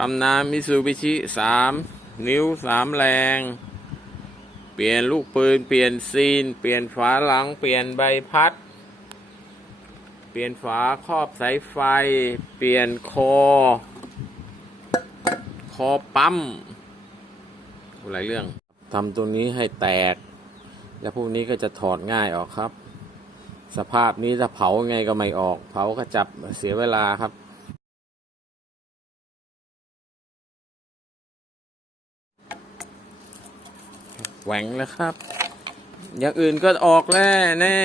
ปั๊มน้ำมิซูบิชิสามนิ้วสามแรง เปลี่ยนลูกปืน เปลี่ยนซีน เปลี่ยนฝาหลัง เปลี่ยนใบพัด เปลี่ยนฝาครอบสายไฟ เปลี่ยนคอ คอปั๊มหลายเรื่องทำตัวนี้ให้แตก แล้วพวกนี้ก็จะถอดง่ายออกครับ สภาพนี้ถ้าเผาไงก็ไม่ออก เผาก็จับเสียเวลาครับ แหว่งแล้วครับ อย่างอื่นก็ออกแล้วแน่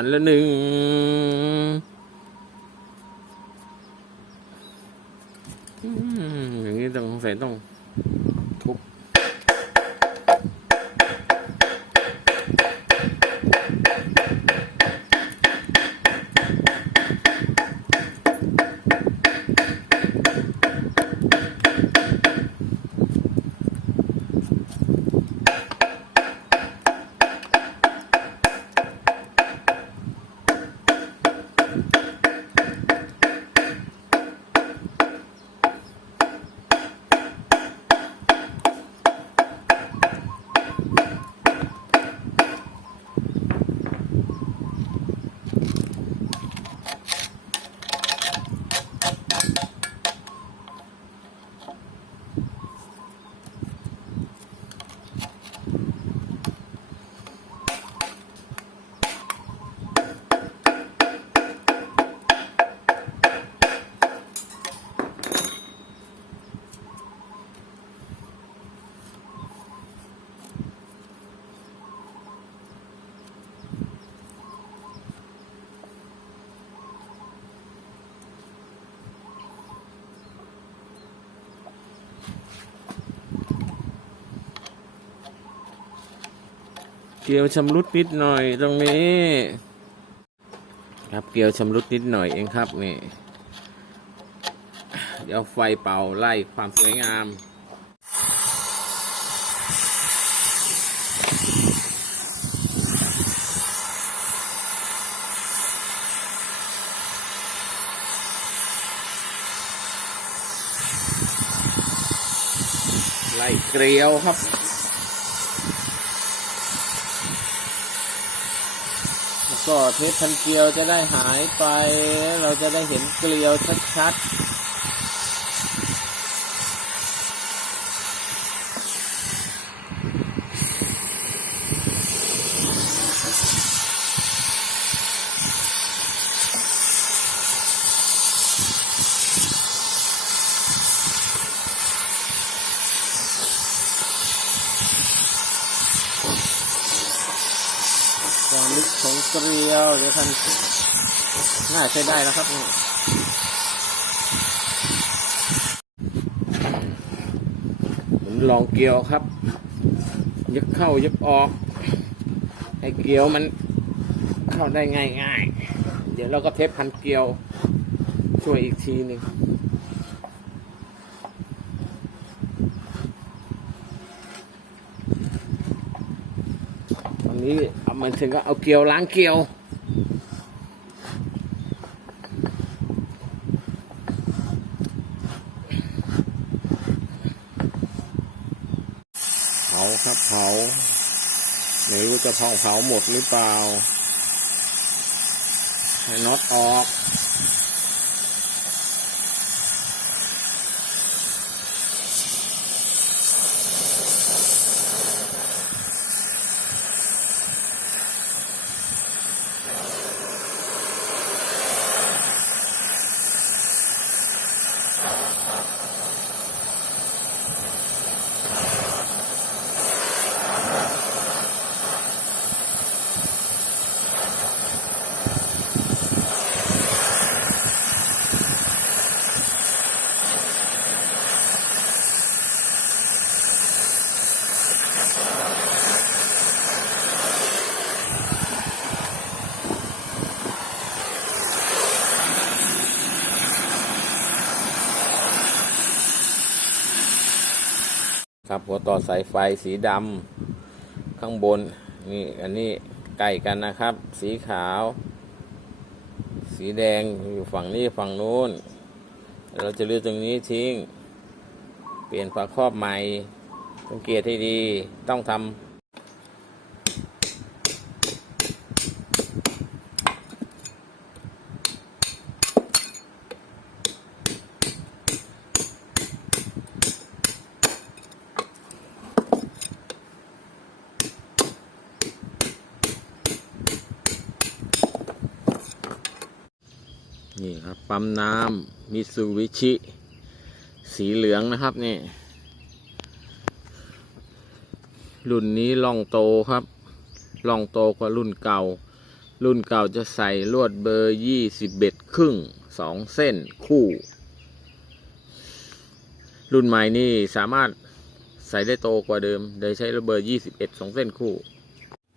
านแล้วหนึ่งอย่างนี้ต้องใส่ต้อง เกลียวชำรุดนิดหน่อยตรงนี้ ครับเกลียวชำรุดนิดหน่อยเองครับนี่เดี๋ยวไฟเป่าไล่ความสวยงามไล่เกลียวครับ แล้ว ก็เทปพันเกลียวจะได้หายไป เราจะได้เห็นเกลียวชัดๆ ความลึกของ เกลียวเดี๋ยวท่านน่าใช้ได้แล้วครับนี่ผมลองเกลียวครับยึกเข้ายึกออกให้เกลียวมันเข้าได้ง่ายๆเดี๋ยวเราก็เทปพันเกลียวช่วยอีกทีหนึ่งตอนนี้ มันถึงก็เอาเกลียวล้างเกลียวเผาครับเผาไม่รู้จะเผาเผาหมดหรือเปล่าให้น็อตออก ครับหัวต่อสายไฟสีดำข้างบนนี่อันนี้ใกล้กันนะครับ สีขาว สีแดงอยู่ฝั่งนี้ฝั่งนู้น เราจะเลือกตรงนี้ทิ้ง เปลี่ยนฝาครอบใหม่ สังเกตให้ดีต้องทำนี่ครับ ปั๊มน้ำมิซูบิชิ สีเหลืองนะครับนี่ รุ่นนี้ล่องโตครับล่องโตกว่ารุ่นเก่า รุ่นเก่าจะใส่ลวดเบอร์ยี่สิบเอ็ดครึ่งสองเส้นคู่ รุ่นใหม่นี่สามารถใส่ได้โตกว่าเดิม โดยใช้ระเบอร์ยี่สิบเอ็ดสองเส้นคู่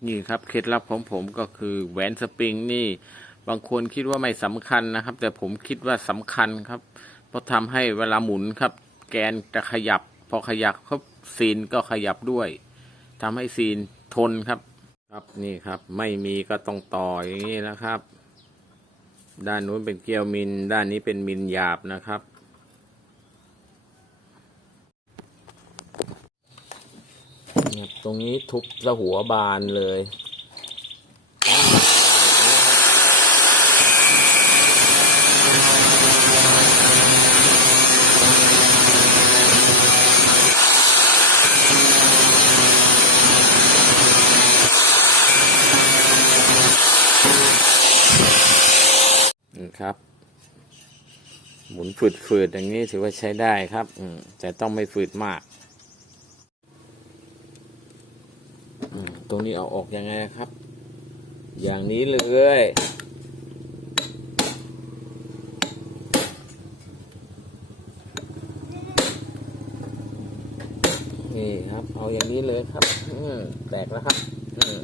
นี่ครับเคล็ดลับของผมก็คือแหวนสปริงนี่ บางคนคิดว่าไม่สำคัญนะครับ แต่ผมคิดว่าสำคัญครับ เพราะทำให้เวลาหมุนครับ แกนจะขยับ พอขยับครับซีนก็ขยับด้วย ทำให้ซีนทนครับ ครับนี่ครับ ไม่มีก็ต้องต่ออย่างนี้นะครับ ด้านนู้นเป็นเกลียวมิน ด้านนี้เป็นมินหยาบนะครับเนี่ยตรงนี้ทุบสะหัวบานเลย นี่ครับ หมุน ฝืดๆอย่างนี้ถือว่าใช้ได้ครับ อืมแต่ต้องไม่ฝืดมากอืตรงนี้เอาออกยังไงครับ อย่างนี้เลยนี่ครับ เอาอย่างนี้เลยครับ อืแตกแล้วครับ อืม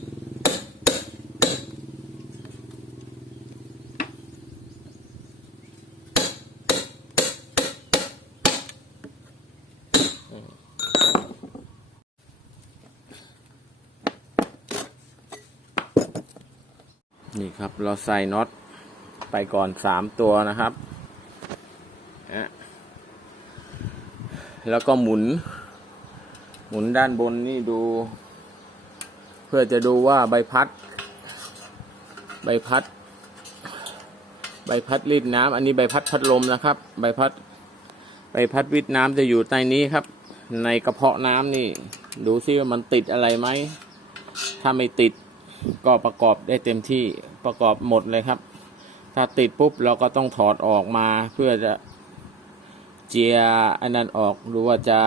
นี่ครับ เราใส่น็อตไปก่อนสามตัวนะครับ แล้วก็หมุน หมุนด้านบนนี่ดู เพื่อจะดูว่าใบพัด ใบพัด ใบพัดรีดน้ำอันนี้ใบพัดพัดลมนะครับ ใบพัด ใบพัดวิดน้ำจะอยู่ใต้นี้ครับ ในกระเพาะน้ำนี่ ดูซิว่ามันติดอะไรไหม ถ้าไม่ติด ก็ประกอบได้เต็มที่ประกอบหมดเลยครับ ถ้าติดปุ๊บเราก็ต้องถอดออกมาเพื่อจะเจียอันนั้นออกดูว่าจะ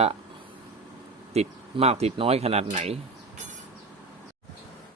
ติดมากติดน้อยขนาดไหน